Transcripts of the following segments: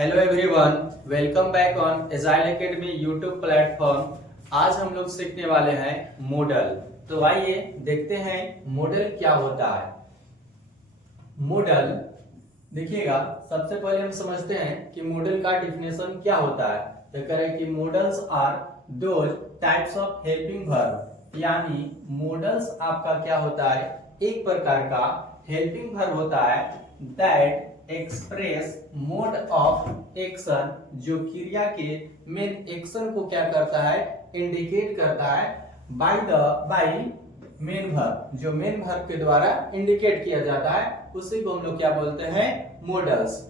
Hello everyone, welcome back on agile academy YouTube platform. आज हम लोग सीखने वाले हैं मॉडल। तो आइए देखते हैं मॉडल क्या होता है। मॉडल देखिएगा, सबसे पहले हम समझते हैं कि मॉडल का डिफिनेशन क्या होता है। तो करें कि models are those types of helping verb, यानी मॉडल्स आपका क्या होता है, एक प्रकार का हेल्पिंग वर्ब होता है that express mode of action, जो क्रिया के मेन एक्शन को क्या करता है, इंडिकेट करता है बाय मेन वर्ब, जो मेन वर्ब के द्वारा इंडिकेट किया जाता है उसी को हम लोग क्या बोलते हैं, models.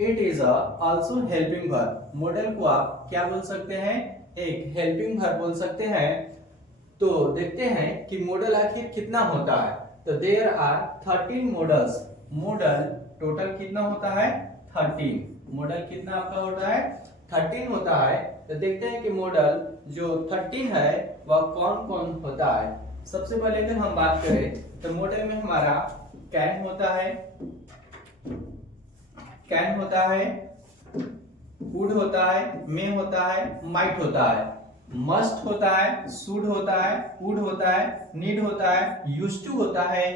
It is also helping verb. Model को आप क्या बोल सकते हैं, एक हेल्पिंग वर्ब बोल सकते हैं। तो देखते हैं कि मॉडल आखिर कितना होता है। तो there are 13 models. Model total कितना होता है, 13। मॉडल कितना आपका होता है, 13 होता है। तो देखते हैं कि मॉडल जो 13 है वह कौन कौन होता है। सबसे पहले अगर हम बात करें तो मॉडल में हमारा कैन होता है, कैन होता है, वुड होता है, मे होता है, माइट होता है, मस्ट होता है, शुड होता है, वुड होता है, नीड होता है, यूज्ड टू होता है,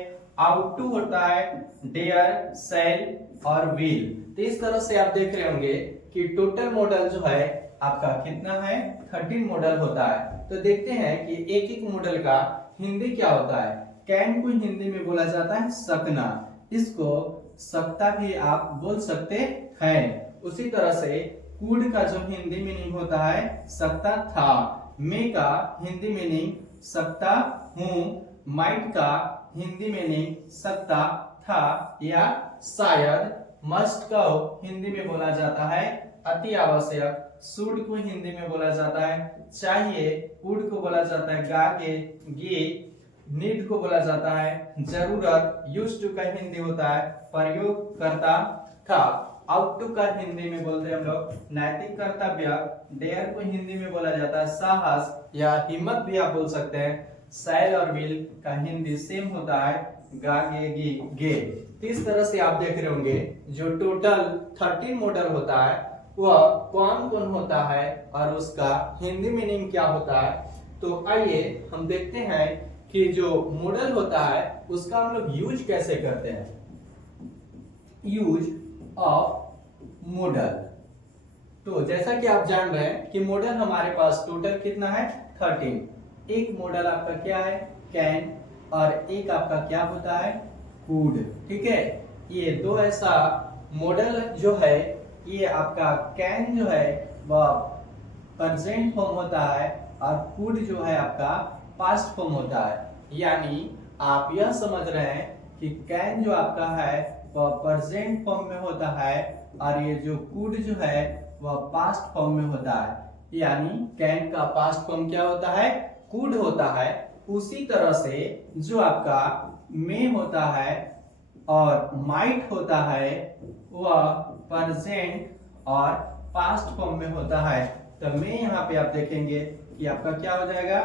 आउट टू होता है, डेयर, शैल और विल। तो इस तरह से आप देख रहे होंगे कि टोटल मॉडल जो है आपका कितना है, 13 मॉडल होता है। तो देखते हैं कि एक एक मॉडल का हिंदी क्या होता है। कैन को हिंदी में बोला जाता है सकना, इसको सकता भी आप बोल सकते हैं। उसी तरह से कुड का जो हिंदी मीनिंग होता है सकता था, मे का हिंदी मीनिंग सकता हूं, माइट का हिंदी मीनिंग सकता था या शायद, मस्ट का हिंदी में बोला जाता है अति आवश्यक, शुड को हिंदी में बोला जाता है चाहिए, वुड को बोला जाता है गागे गे, नीड को बोला जाता है जरूरत, यूज्ड टू का हिंदी होता है प्रयोग करता था, आउट टू का हिंदी में बोलते हैं हम लोग नैतिक कर्तव्य, डेयर को हिंदी में बोला जाता है साहस या हिम्मत भी आप बोल सकते हैं, शैल और विल का हिंदी सेम होता है गा गे गे गे। तो इस तरह से आप देख रहे होंगे जो टोटल 13 मॉडल होता है वह कौन कौन होता है और उसका हिंदी मीनिंग क्या होता है। तो आइए हम देखते हैं कि जो मॉडल होता है उसका हम लोग यूज कैसे करते हैं। Use of model. तो जैसा कि आप जान रहे हैं कि मॉडल हमारे पास टोटल कितना है, 13। एक मॉडल आपका क्या है, कैन, और एक आपका क्या होता है, कुड। ठीक है, ये दो ऐसा मॉडल जो है, ये आपका कैन जो है वह प्रेजेंट फॉर्म होता है और कुड जो है आपका पास्ट फॉर्म होता है। यानी आप यह समझ रहे हैं कि कैन जो आपका है वह प्रेजेंट फॉर्म में होता है और ये जो कुड जो है वह पास्ट फॉर्म में होता है। यानी कैन का पास्ट फॉर्म क्या होता है, कुड होता है। उसी तरह से जो आपका मे होता है और माइट होता है वह प्रेजेंट और पास्ट फॉर्म में होता है। तो मे यहाँ पे आप देखेंगे कि आपका क्या हो जाएगा,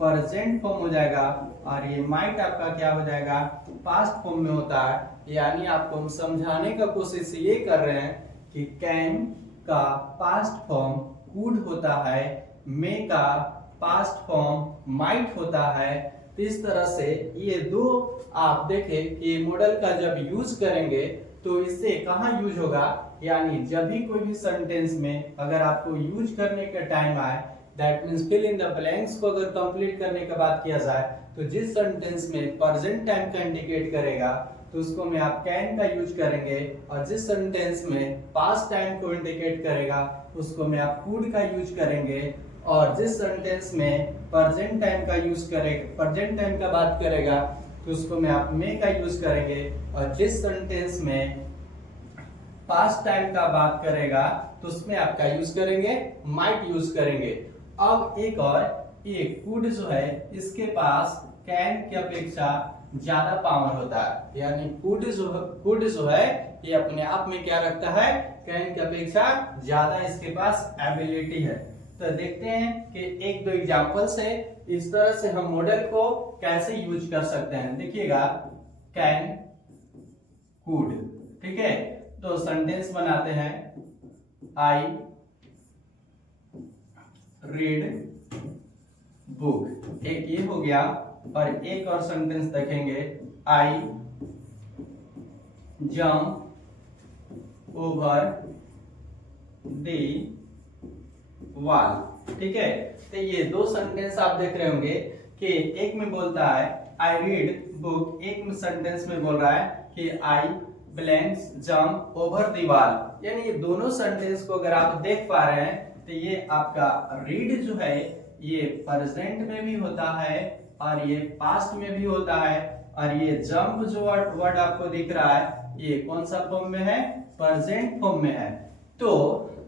प्रेजेंट फॉर्म हो जाएगा और ये माइट आपका क्या हो जाएगा, पास्ट फॉर्म में होता है। यानी आपको हम समझाने का कोशिश ये कर रहे हैं कि कैन का पास्ट फॉर्म कुड होता है, मे का पास्ट फॉर्म माइट होता है। तो इस तरह से ये दो आप देखें कि मॉडल का जब यूज करेंगे तो इससे कहाँ यूज होगा, यानी जब भी कोई भी सेंटेंस में अगर आपको यूज करने का टाइम आए, that means fill in the blanks को अगर कंप्लीट करने का बात किया जाए तो जिस सेंटेंस में प्रेजेंट टाइम का इंडिकेट करेगा तो उसको में आप कैन का यूज करेंगे, और जिस सेंटेंस में पास्ट टाइम को इंडिकेट करेगा उसको में आप कुड का यूज करेंगे, और जिस सेंटेंस में प्रेजेंट टाइम का यूज करेगा, प्रेजेंट टाइम का बात करेगा तो उसको में आप मे का यूज करेंगे, और जिस सेंटेंस में पास्ट टाइम का बात करेगा तो उसमें आपका यूज करेंगे माइट यूज करेंगे। अब एक और, ये कुड जो है इसके पास कैन की अपेक्षा ज्यादा पावर होता है। यानी कुड जो है ये अपने आप में क्या रखता है, कैन की अपेक्षा ज्यादा इसके पास एबिलिटी है। तो देखते हैं कि एक दो एग्जांपल से इस तरह से हम मॉडल को कैसे यूज कर सकते हैं। देखिएगा, कैन, कुड, ठीक है। तो सेंटेंस बनाते हैं आई रीड बुक, एक ये हो गया। और एक और सेंटेंस देखेंगे, I jump over the wall. ठीक है, तो ये दो सेंटेंस आप देख रहे होंगे कि एक में बोलता है आई रीड बुक, एक में सेंटेंस में बोल रहा है कि I blanks jump over the wall. यानी ये दोनों सेंटेंस को अगर आप देख पा रहे हैं तो ये आपका रीड जो है ये प्रेजेंट में भी होता है और ये पास्ट में भी होता है, और ये जंप जो वर्ड आपको दिख रहा है ये कौन सा फॉर्म में है, प्रेजेंट फॉर्म में है। तो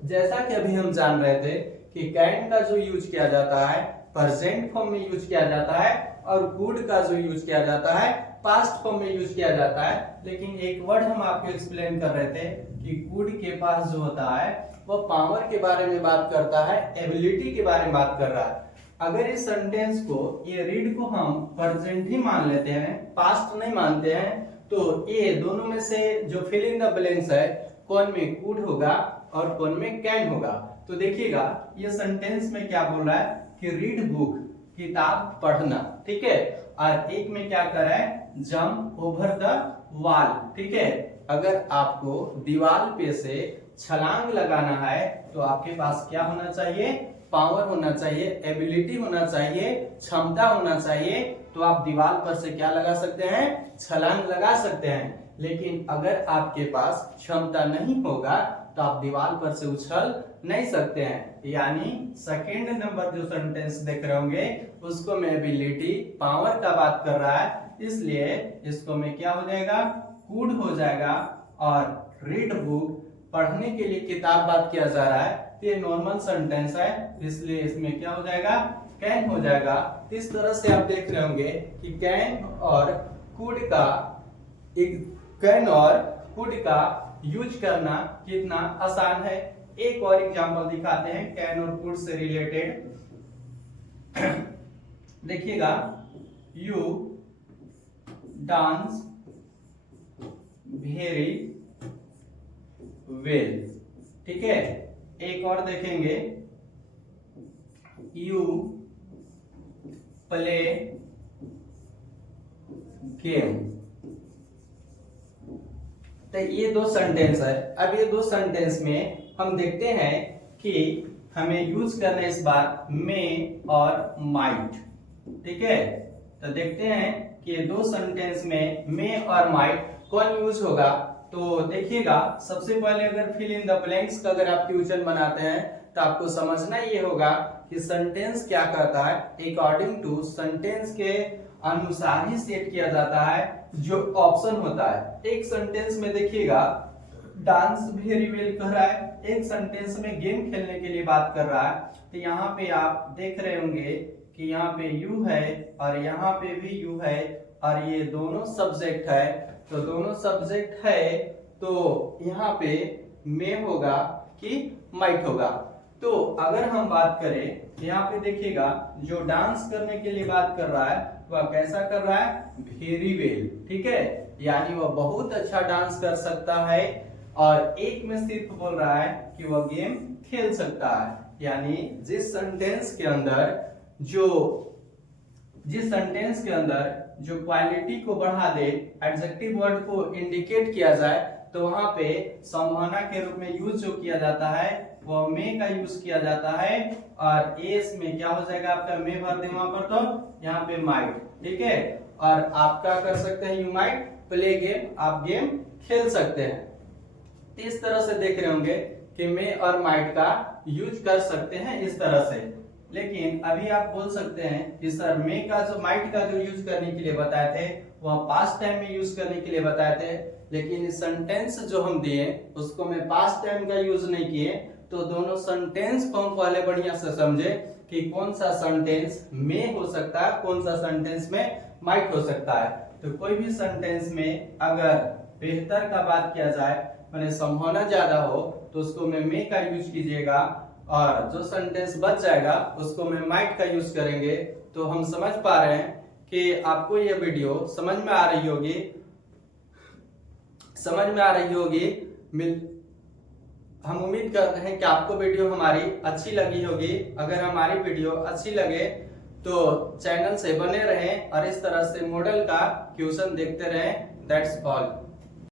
जैसा कि अभी हम जान रहे थे कि कैन का जो यूज किया जाता है प्रेजेंट फॉर्म में यूज किया जाता है, और कुड का जो यूज किया जाता है पास्ट फॉर्म में यूज किया जाता है। लेकिन एक वर्ड हम आपको एक्सप्लेन कर रहे थे कि कुड के पास जो होता है वो पावर के बारे में बात करता है, एबिलिटी के बारे में बात कर रहा है। अगर इस सेंटेंस को, ये रीड को हम प्रेजेंट ही मान लेते हैं, पास्ट नहीं मानते हैं, तो ये दोनों में से जो फिल इन द ब्लैंक्स है कौन में कुड होगा और कौन में कैन होगा। तो देखिएगा ये सेंटेंस में क्या बोल रहा है कि रीड बुक, किताब पढ़ना। ठीक है, और एक में क्या कर रहा है, जंप ओवर द वॉल। ठीक है, अगर आपको दीवार पे से छलांग लगाना है तो आपके पास क्या होना चाहिए, पावर होना चाहिए, एबिलिटी होना चाहिए, क्षमता होना चाहिए। तो आप दीवार पर से क्या लगा सकते हैं, छलांग लगा सकते हैं। लेकिन अगर आपके पास क्षमता नहीं होगा तो आप दीवार पर से उछल नहीं सकते हैं। यानी सेकेंड नंबर जो सेंटेंस देख रहे होंगे उसको में एबिलिटी, पावर का बात कर रहा है, इसलिए इसको में क्या हो जाएगा, कुड हो जाएगा। और रीड बुक, पढ़ने के लिए किताब बात किया जा रहा है, ये नॉर्मल सेंटेंस है, इसलिए इसमें क्या हो जाएगा, कैन हो जाएगा। इस तरह से आप देख रहे होंगे कि कैन और कुड का यूज करना कितना आसान है। एक और एग्जांपल दिखाते हैं कैन और कुड से रिलेटेड। देखिएगा, यू डांस वेरी वेल। ठीक है, एक और देखेंगे, यू प्ले गेम। तो ये दो सेंटेंस है। अब ये दो सेंटेंस में हम देखते हैं कि हमें यूज करना है इस बार में और माइट। ठीक है, तो देखते हैं कि ये दो सेंटेंस में और माइट कौन यूज होगा। तो देखिएगा, सबसे पहले अगर फिल इन द ब्लैंक्स का अगर आप क्वेश्चन बनाते हैं तो आपको समझना ये होगा कि सेंटेंस क्या कहता है, अकॉर्डिंग टू सेंटेंस के अनुसार ही सेट किया जाता है जो ऑप्शन होता है। एक सेंटेंस में देखिएगा डांस वेरी वेल कह रहा है, एक सेंटेंस में गेम खेलने के लिए बात कर रहा है। तो यहाँ पे आप देख रहे होंगे कि यहाँ पे यू है और यहाँ पे भी यू है, और ये दोनों सब्जेक्ट है। तो दोनों सब्जेक्ट है तो यहाँ पे में होगा कि माइट होगा। तो अगर हम बात करें, यहाँ पे देखिएगा जो डांस करने के लिए बात कर रहा है वह कैसा कर रहा है, वेरी वेल। ठीक है, यानी वह बहुत अच्छा डांस कर सकता है। और एक में सिर्फ बोल रहा है कि वह गेम खेल सकता है। यानी जिस सेंटेंस के अंदर जो क्वालिटी को बढ़ा दे, एडजेक्टिव वर्ड को इंडिकेट किया जाए, तो वहां पे संभावना के रूप में यूज जो किया जाता है वह में का यूज किया जाता है। और एस में क्या हो जाएगा आपका, में भर दे वहां पर, तो यहाँ पे माइट। ठीक है, और आप क्या कर सकते हैं, यू माइट प्ले गेम, आप गेम खेल सकते हैं। इस तरह से देख रहे होंगे कि में और माइट का यूज कर सकते हैं इस तरह से। लेकिन अभी आप बोल सकते हैं कि सर में का जो माइट का जो यूज करने के लिए बताए थे वह पास्ट टाइम में यूज करने के लिए बताए थे, लेकिन सेंटेंस जो हम दिए उसको मैं पास्ट टाइम का यूज नहीं किए। तो दोनों सेंटेंस को हम पहले बढ़िया से समझे कि कौन सा सेंटेंस में हो सकता है, कौन सा सेंटेंस में माइट हो सकता है। तो कोई भी सेंटेंस में अगर बेहतर का बात किया जाए, माने संभावना ज्यादा हो, तो उसको में का यूज कीजिएगा, और जो सेंटेंस बच जाएगा उसको में माइट का यूज करेंगे। तो हम समझ पा रहे हैं कि आपको यह वीडियो समझ में आ रही होगी। हम उम्मीद करते हैं कि आपको वीडियो हमारी अच्छी लगी होगी। अगर हमारी वीडियो अच्छी लगे तो चैनल से बने रहें और इस तरह से मॉडल का क्वेश्चन देखते रहें। That's all.